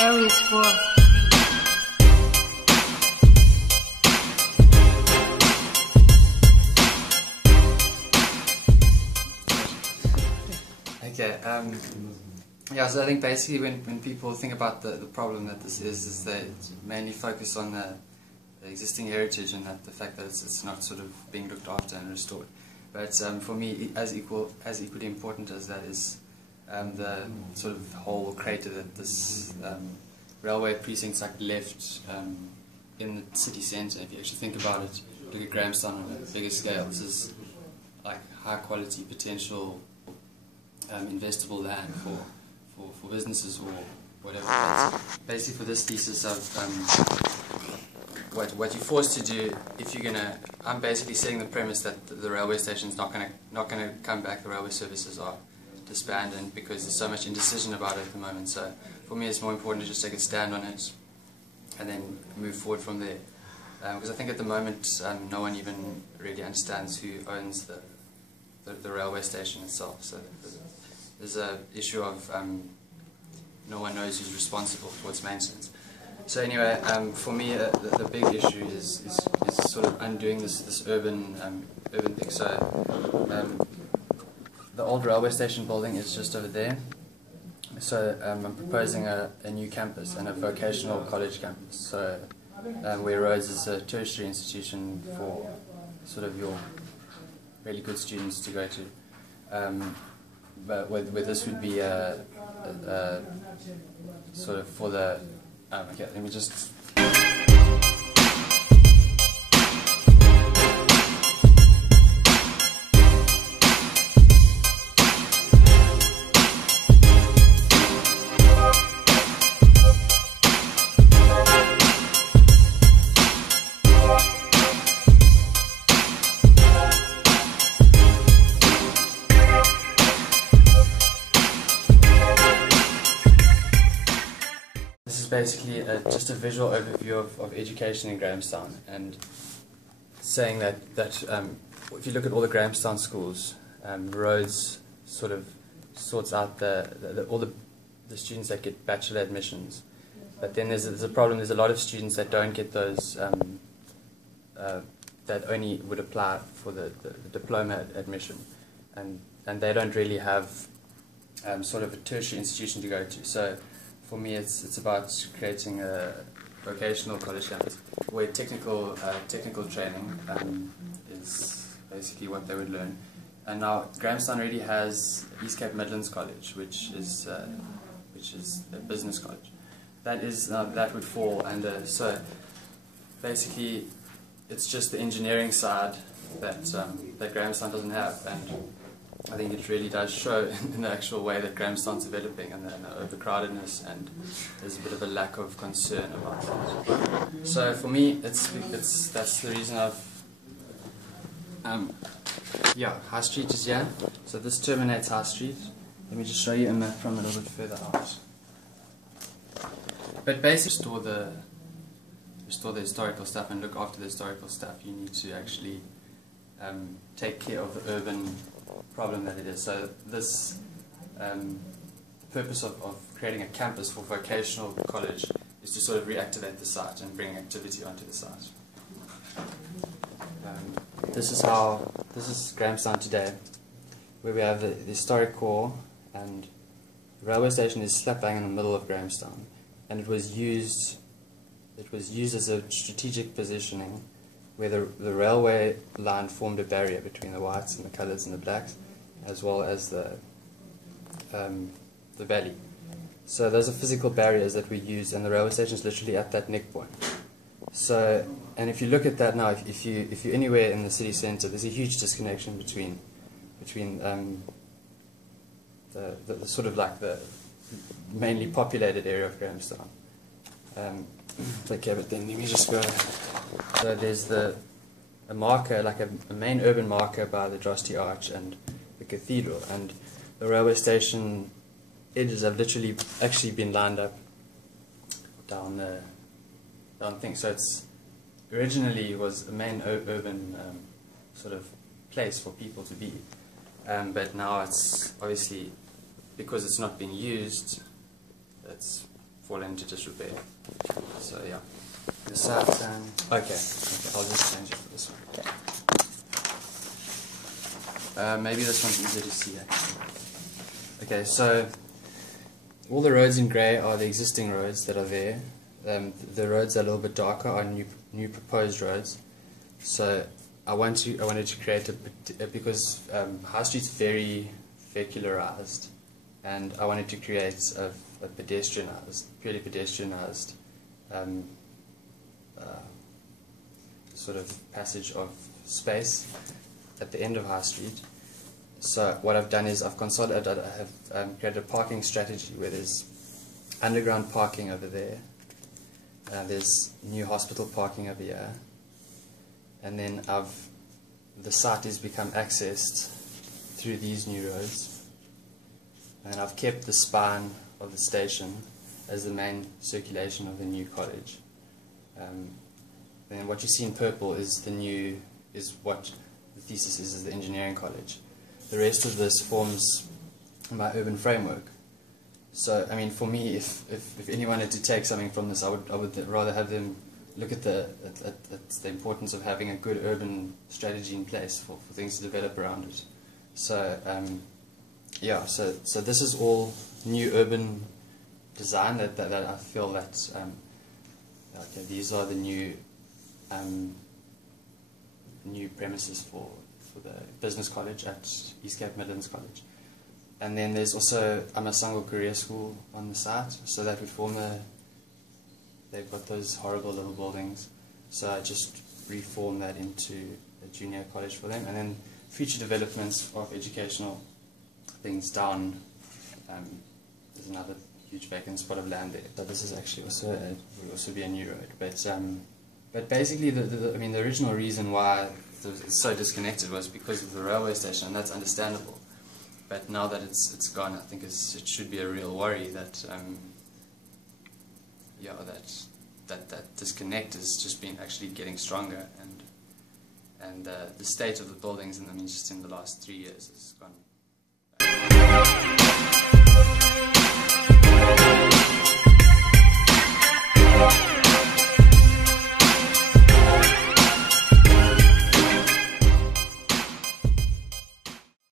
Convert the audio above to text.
Areas for Okay, yeah, so I think basically when people think about the problem that this is they mainly focus on the existing heritage and that the fact that it's not sort of being looked after and restored. But for me, as equally important as that is the sort of whole crater that this railway precinct's like left in the city centre. If you actually think about it, look at Grahamstown on a bigger scale. This is like high quality potential investable land for businesses or whatever. But basically, for this thesis of what you're forced to do if you're gonna, I'm basically setting the premise that the railway station is not gonna come back. The railway services are disbanded because there's so much indecision about it at the moment. So for me, it's more important to just take a stand on it and then move forward from there. Because I think at the moment, no one even really understands who owns the railway station itself. So there's an issue of no one knows who's responsible for its maintenance. So anyway, for me, the big issue is sort of undoing this urban thing. So the old railway station building is just over there. So I'm proposing a new campus and a vocational college campus. So where Rhodes is a tertiary institution for sort of your really good students to go to. But where this would be a sort of for the okay, let me just basically just a visual overview of education in Grahamstown, and saying that if you look at all the Grahamstown schools, Rhodes sort of sorts out all the students that get bachelor admissions, but then there's a problem. There's a lot of students that don't get those that only would apply for the diploma admission, and they don't really have sort of a tertiary institution to go to. So for me, it's about creating a vocational college campus where technical training is basically what they would learn. And now Grahamstown already has East Cape Midlands College, which is a business college. That would fall under. So basically, it's just the engineering side that Grahamstown doesn't have, and I think it really does show in the actual way that Grahamstown's developing and the overcrowdedness, and there's a bit of a lack of concern about that. So for me, that's the reason High Street is here. So this terminates High Street. Let me just show you a map from a little bit further out. But basically, restore the historical stuff and look after the historical stuff. You need to actually take care of the urban problem that it is. So this purpose of creating a campus for vocational college is to sort of reactivate the site and bring activity onto the site. This is Grahamstown today, where we have the historic core, and the railway station is slap bang in the middle of Grahamstown, and it was used as a strategic positioning where the railway line formed a barrier between the whites and the colours and the blacks, as well as the valley. So those are physical barriers that we use, and the railway station is literally at that neck point. So, and if you look at that now, if you're anywhere in the city centre, there's a huge disconnection between the sort of like the mainly populated area of Grahamstown. Okay, but then let me just go. So there's a marker, like a main urban marker by the Drosty Arch and the cathedral, and the railway station edges have literally actually been lined up down thing. So it's originally was a main urban sort of place for people to be, but now it's obviously, because it's not being used, it's fallen into disrepair. So yeah. The south Okay, I'll just change it for this one. Maybe this one's easier to see actually. Okay, so all the roads in grey are the existing roads that are there. The roads that are a little bit darker are new proposed roads. So I wanted to create because High Street's very vehicularized, and I wanted to create a purely pedestrianized sort of passage of space at the end of High Street. So what I've done is I've consolidated. I have created a parking strategy where there's underground parking over there. There's new hospital parking over here, and then the site has become accessed through these new roads, and I've kept the spine of the station as the main circulation of the new college. Then what you see in purple is what the thesis is the engineering college. The rest of this forms my urban framework. So I mean, for me, if anyone had to take something from this, I would rather have them look at the importance of having a good urban strategy in place for things to develop around it. So yeah, so this is all new urban design that I feel that okay, these are the new premises for the business college at East Cape Midlands College. And then there's also Amasango Career School on the site, so that would form they've got those horrible little buildings, so I just reform that into a junior college for them. And then future developments of educational things down, there's another huge vacant spot of land there. So this is actually also will also be a new road, but basically I mean the original reason why it's so disconnected was because of the railway station, and that's understandable. But now that it's gone, I think it should be a real worry that yeah, that disconnect has just been actually getting stronger, and the state of the buildings, and I mean just in the last 3 years, has gone